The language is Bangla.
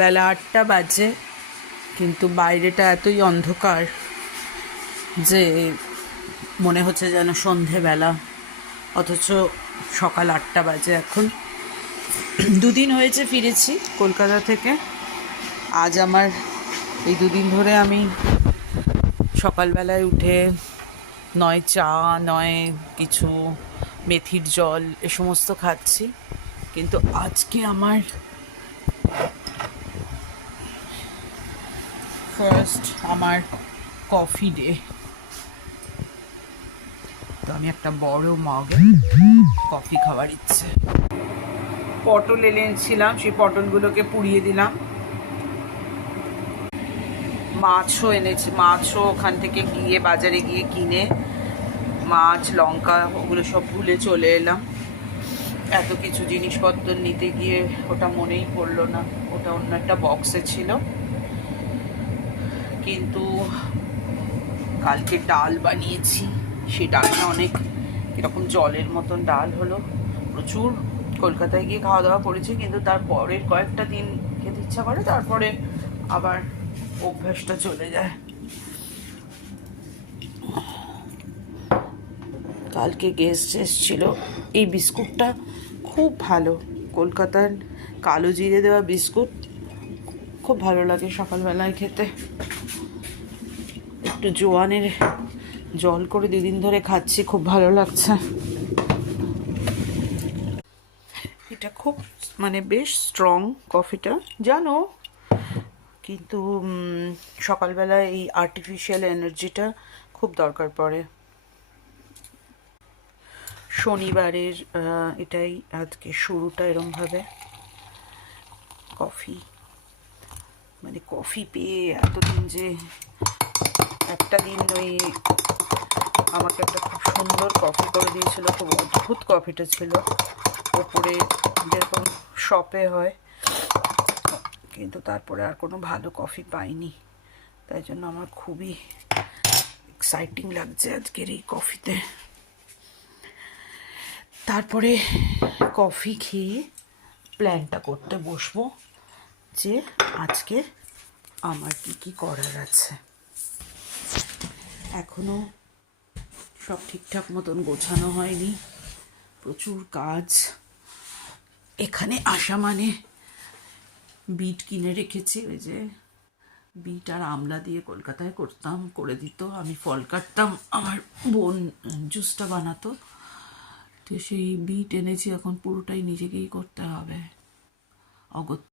বেলা 8টা বাজে, কিন্তু বাইরেটা এতই অন্ধকার যে মনে হচ্ছে যেন সন্ধেবেলা, অথচ সকাল 8টা বাজে এখন। দুদিন হয়েছে ফিরেছি কলকাতা থেকে। আজ আমার এই দুদিন ধরে আমি সকালবেলায় উঠে নয় চা, নয় কিছু মেথির জল এ সমস্ত খাচ্ছি, কিন্তু আজকে আমার ফার্স্ট কফি ডে। তো আমি একটা বড় মগে কফি খাওয়ার ইচ্ছে। পটল এনেছিলাম, সেই পটলগুলোকে পুড়িয়ে দিলাম। মাছও এনেছি, মাছও ওখান থেকে গিয়ে বাজারে গিয়ে কিনে মাছ, লঙ্কা ওগুলো সব ভুলে চলে এলাম। এত কিছু জিনিসপত্র নিতে গিয়ে ওটা মনেই পড়লো না, ওটা অন্য একটা বক্সে ছিল। কিন্তু কালকে ডাল বানিয়েছি, সেই ডালটা অনেক এরকম জলের মতন ডাল হলো। প্রচুর কলকাতায় গিয়ে খাওয়া দাওয়া করেছি, কিন্তু তারপরের কয়েকটা দিন খেতে ইচ্ছা করে, তারপরে আবার অভ্যাসটা চলে যায়। কালকে গেস্ট এসেছিল। এই বিস্কুটটা খুব ভালো, কলকাতার কালো জিরে দেওয়া বিস্কুট, খুব ভালো লাগে সকালবেলায় খেতে। একটু জোয়ানের জল করে 2 দিন ধরে খাচ্ছি, খুব ভালো লাগছে। এটা খুব বেশ স্ট্রং কফিটা, জানো, কিন্তু সকালবেলায় এই আর্টিফিশিয়াল এনার্জিটা খুব দরকার পড়ে। শনিবারের এটাই আজকে শুরুটা এরমভাবে কফি, কফি পেয়ে এতদিন যে একটা দিন ওই আমাকে একটা খুব সুন্দর কফি করে দিয়েছিল, খুব অদ্ভুত কফিটা ছিল, ওপরে যেরকম শপে হয়, কিন্তু তারপরে আর কোনো ভালো কফি পাইনি। তাই জন্য আমার খুবই এক্সাইটিং লাগছে আজকের এই কফিতে। তারপরে কফি খেয়ে প্ল্যানটা করতে বসবো যে আজকে আমার কি করার আছে। এখনো সব ঠিকঠাক মতন গোছানো হয়নি, প্রচুর কাজ। এখানে আসা মানে বিট কিনে রেখেছি, ওই যে বিট আর আমলা দিয়ে কলকাতায় করে দিত, আমি ফল কাটতাম, আমার বোন জুসটা বানাতো, তো সেই বিট এনেছি, এখন পুরোটাই নিজেকেই করতে হবে।